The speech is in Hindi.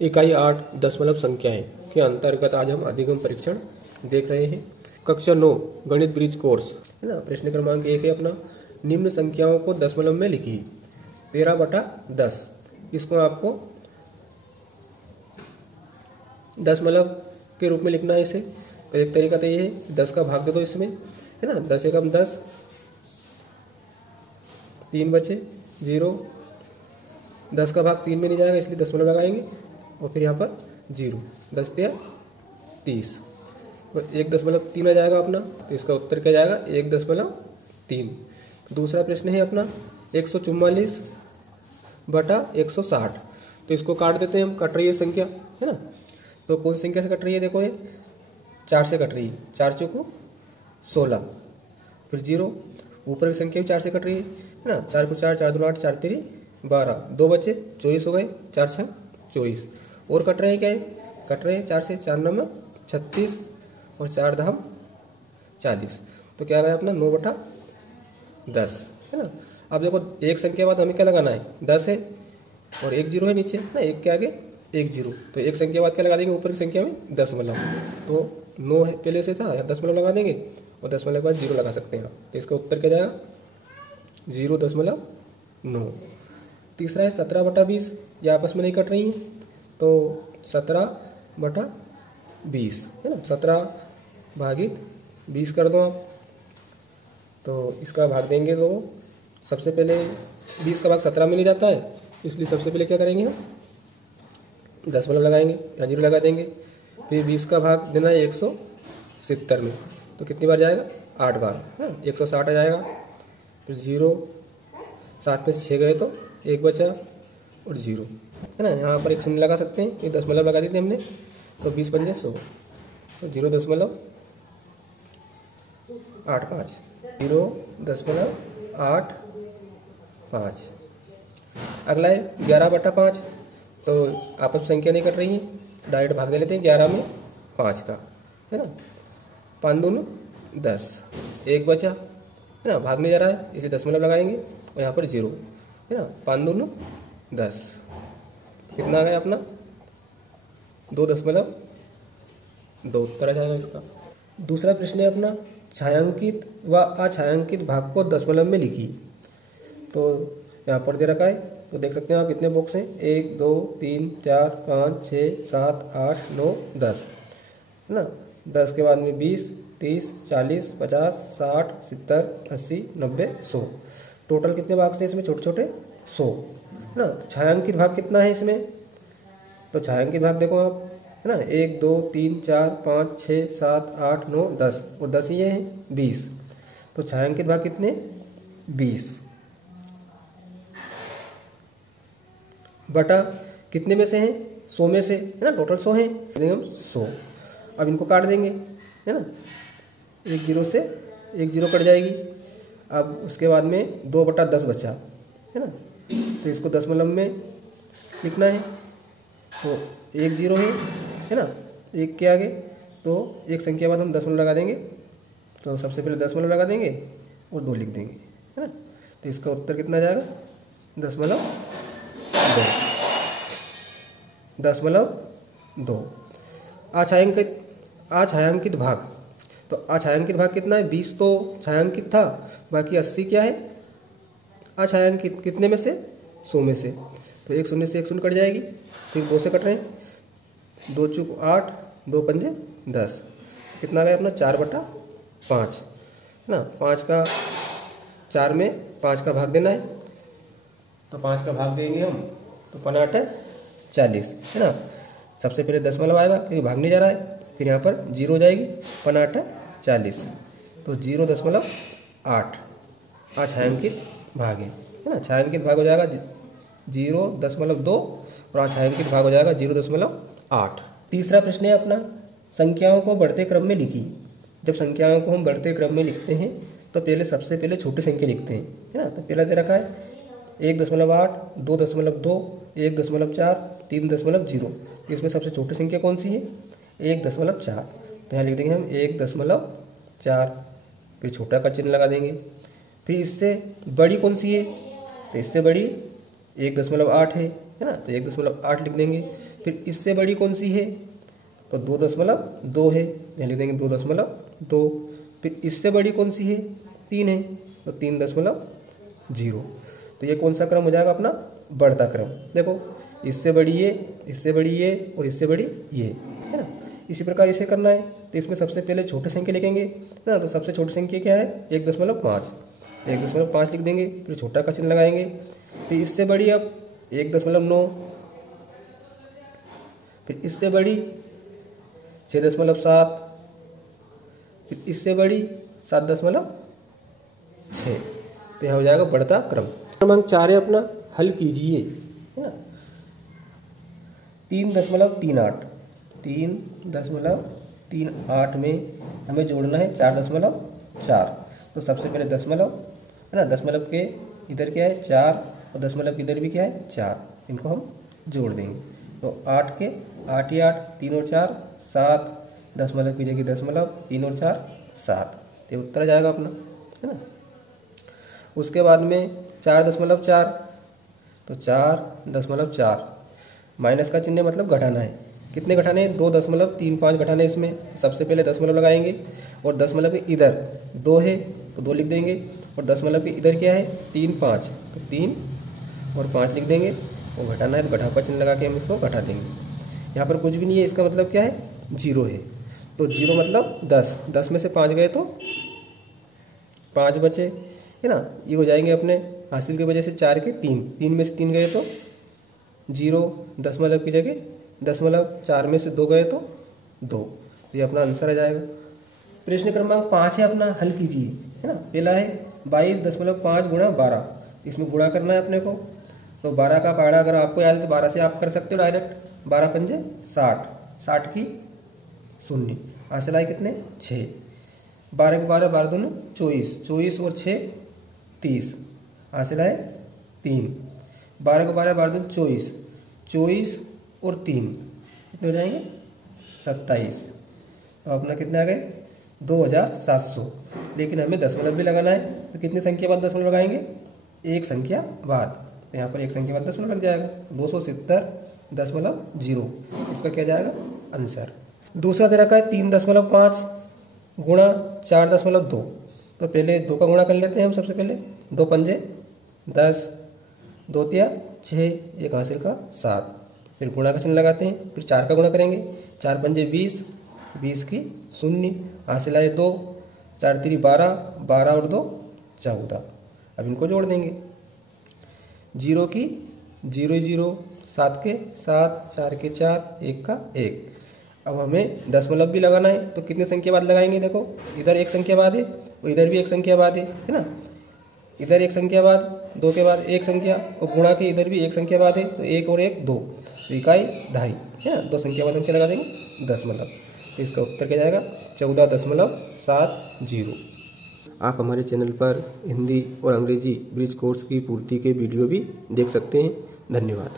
इकाई 8 दशमलव संख्याएं के अंतर्गत आज हम अधिगम परीक्षण देख रहे हैं। कक्षा 9 गणित ब्रिज कोर्स है ना। प्रश्न क्रमांक 1 है अपना, निम्न संख्याओं को दशमलव में लिखिए। 13/10 इसको आपको दशमलव के रूप में लिखना है। इसे तो एक तरीका तो ये है 10 का भाग दे दो इसमें, है ना। 10 एकम 10, 3 बचे 0। 10 का भाग 3 में नहीं जाएगा इसलिए दशमलव लगाएंगे और फिर यहाँ पर 0। 10 या 30 तो 1.3 आ जाएगा अपना। तो इसका उत्तर क्या जाएगा 1.3। दूसरा प्रश्न है अपना 144/160। तो इसको काट देते हैं हम। कट रही है संख्या, है ना। तो कौन सी संख्या से कट रही है? देखो ये 4 से कट रही है। 4 चौको 16, फिर 0। ऊपर की संख्या भी 4 से कट रही है ना। 4 को 4, 4 2 8, 4 3 12, 2 बचे 24 हो गए। 4 6 24 और कट रहे हैं। क्या है? कट रहे हैं 4 से। 4 9 36 और 4 10 40। तो क्या गया अपना 9/10, है ना। अब देखो एक संख्या बाद हमें क्या लगाना है? 10 है और 1 0 है नीचे, ना। 1 के आगे 1 0। तो एक संख्या बाद क्या लगा देंगे? ऊपर की संख्या में दशमलव। तो 9 है पहले से था, दशमलव लगा देंगे और दशमलव के बाद 0 लगा सकते हैं। तो इसका उत्तर क्या जाएगा 0.9। तीसरा है 17/20। ये आपस में नहीं कट रही हैं तो 17/20, है ना। 17/20 कर दो आप। तो इसका भाग देंगे तो सबसे पहले 20 का भाग 17 में नहीं जाता है, इसलिए सबसे पहले क्या करेंगे हम? दशमलव लगाएंगे या 0 लगा देंगे। फिर 20 का भाग देना है 170 में। तो कितनी बार जाएगा? 8 बार, है। 160 आ जाएगा। फिर 0, 7 में 6 गए तो 1 बचा और 0, है ना। यहाँ पर एक शून्य लगा सकते हैं, ये दशमलव लगा दी थी हमने। तो 20 पंजे 100, तो 0.85, 0.85। अगला है 11/5। तो आपस में संख्या नहीं कट रही है, डायरेक्ट भाग दे लेते हैं 11 में 5 का, है ना। 5 दूनी 10, 1 बचा, है ना। भाग नहीं जा रहा है इसलिए दशमलव लगाएंगे और यहाँ पर 0, है ना। 5 दूनी 10। कितना आ गया अपना 2.2 उत्तर आ जाएगा इसका। दूसरा प्रश्न है अपना, छायांकित व अछायांकित भाग को दशमलव में लिखिए। तो यहाँ पर दे रखा है, तो देख सकते हैं आप कितने बॉक्स हैं। 1 2 3 4 5 6 7 8 9 10, है ना। 10 के बाद में 20 30 40 50 60 70 80 90 100। टोटल कितने भाग से इसमें? छोटे छोटे 100, है ना। तो छायांकित भाग कितना है इसमें? तो छायांकित भाग देखो आप, है ना। 1 2 3 4 5 6 7 8 9 10 और 10 ये हैं 20। तो छायांकित भाग कितने? 20 बटा कितने में से हैं? 100 में से, है ना। टोटल 100 हैं, हम 100। अब इनको काट देंगे, है ना। 1 0 से 1 0 कट जाएगी। अब उसके बाद में 2/10 बचा, है ना। तो इसको दशमलव में लिखना है। तो 1 0 है ना। 1 के आगे तो एक संख्या बाद हम दशमलव लगा देंगे। तो सबसे पहले दशमलव लगा देंगे और 2 लिख देंगे, है ना। तो इसका उत्तर कितना जाएगा 0.2। अछायांकित भाग। तो अछायांकित भाग कितना है? 20 तो छायांकित था, बाकी 80 क्या है? अछायांकित। कितने में से? 100 में से। तो 1 0 से 1 0 कट जाएगी। फिर 2 से कट रहे हैं, 2 चौक 8, 2 पंजे 10। कितना गया अपना 4/5, है ना। 5 का 4 में 5 का भाग देना है। तो 5 का भाग देंगे हम तो 5 8 40, है ना। सबसे पहले दशमलव आएगा क्योंकि भाग नहीं जा रहा है। फिर यहाँ पर 0 हो जाएगी। 5 8 40, तो 0.8 अछायांकित भाग है ना। छायांकित भाग हो जाएगा 0.2 और अछायांकित भाग हो जाएगा 0.8। तीसरा प्रश्न है अपना, संख्याओं को बढ़ते क्रम में लिखिए। जब संख्याओं को हम बढ़ते क्रम में लिखते हैं तो पहले सबसे पहले छोटी संख्या लिखते हैं, है ना। तो पहला दे रखा है 1.8 2.2 1.4 3.0। तो इसमें सबसे छोटी संख्या कौन सी है? 1.4। तो यहाँ लिख देंगे हम 1.4, फिर छोटा का चिन्ह लगा देंगे। फिर इससे बड़ी कौन सी है? तो इससे बड़ी 1.8 है ना। तो 1.8 लिख देंगे। फिर इससे बड़ी कौन सी है, तो 2.2 है, यहाँ लिख देंगे 2.2। फिर इससे बड़ी कौन सी है, 3 है, तो 3.0। तो ये कौन सा क्रम हो जाएगा अपना, बढ़ता क्रम। देखो इससे बड़ी ये, इससे बड़ी ये और इससे बड़ी ये, है ना। इसी प्रकार इसे करना है, तो इसमें सबसे पहले छोटे संख्या लिखेंगे, है ना। तो सबसे छोटी संख्या क्या है, 1.5, 1.5 लिख देंगे, फिर छोटा का चिन्ह लगाएंगे। फिर इससे बड़ी अब 1.9, फिर इससे बड़ी 6.7, फिर इससे बड़ी 7.6। तो यह हो जाएगा बढ़ता क्रम। क्रमांक 4 है अपना, हल कीजिए, है ना। 3.38, 3.38 में हमें जोड़ना है 4.4। तो सबसे पहले दशमलव, है ना, दशमलव के इधर क्या है 4 और दशमलव के इधर भी क्या है 4, इनको हम जोड़ देंगे। तो 8 के 8 ही 8, 3 और 4 7, दशमलव की जगह दशमलव, 3 और 4 7, ये उत्तर आ जाएगा अपना, है ना। उसके बाद में 4.4, तो 4.4 माइनस का चिन्ह मतलब घटाना है। कितने घटाने हैं, 2.35 घटाने इसमें। सबसे पहले दशमलव लगाएंगे और दशमलव के इधर 2 है तो 2 लिख देंगे, और दशमलव के इधर क्या है 3 5, तो 3 और 5 लिख देंगे, और घटाना है तो घटाकर चिन्ह लगा के हम इसको घटा देंगे। यहाँ पर कुछ भी नहीं है, इसका मतलब क्या है 0 है। तो 0 मतलब 10, 10 में से 5 गए तो 5 बचे, है ना। ये हो जाएंगे अपने हासिल की वजह से 4 के 3, 3 में से 3 गए तो 0, दशमलव की जगह दशमलव, 4 में से 2 गए तो 2। ये अपना आंसर आ जाएगा। प्रश्न क्रमांक 5 है अपना, हल कीजिए, है ना। पहला है 22.5 गुणा 12, इसमें गुणा करना है अपने को। तो 12 का पहाड़ा अगर आपको याद है तो 12 से आप कर सकते हो डायरेक्ट, 12 पंजे 60, 60 की 0, हासिल आए कितने 6। 12 के 12, 12 दूनी 24, 24 और 6 30, हासिल आए 3। 12 के 12, 12 दूनी 24, 24 और 3 कितने हो जाएंगे 27। तो अपना कितने आ गए 2700। लेकिन हमें दशमलव भी लगाना है, तो कितनी संख्या बाद दशमलव लगाएंगे, एक संख्या बाद। तो यहाँ पर एक संख्या बाद दशमलव लग जाएगा, 270.0, इसका क्या जाएगा आंसर। दूसरा दे रखा है 3.5 गुणा 4.2। तो पहले 2 का गुणा कर लेते हैं हम। सबसे पहले 2 पंजे 10, 2 तिया 6, एक हासिल का 7, फिर गुणा का चिन्ह लगाते हैं। फिर 4 का गुणा करेंगे, 4 पंजे 20, 20 की 0, हासिल आए 2, 4 3 12, 12 और 2 14। अब इनको जोड़ देंगे, 0 की 0 0, 7 के 7, 4 के 4, 1 का 1। अब हमें दशमलव भी लगाना है, तो कितने संख्या बाद लगाएंगे, देखो इधर एक संख्या बाद है और इधर भी एक संख्या बाद है ना। इधर एक संख्या बाद, 2 के बाद एक संख्या, और गुणा के इधर भी एक संख्या बाद है, तो 1 और 1 2, तो इकाई 2.5 है ना। 2 संख्या बाद हम क्या लगा देंगे दशमलव। तो इसका उत्तर क्या जाएगा 14.70। आप हमारे चैनल पर हिंदी और अंग्रेजी ब्रिज कोर्स की पूर्ति के वीडियो भी देख सकते हैं। धन्यवाद।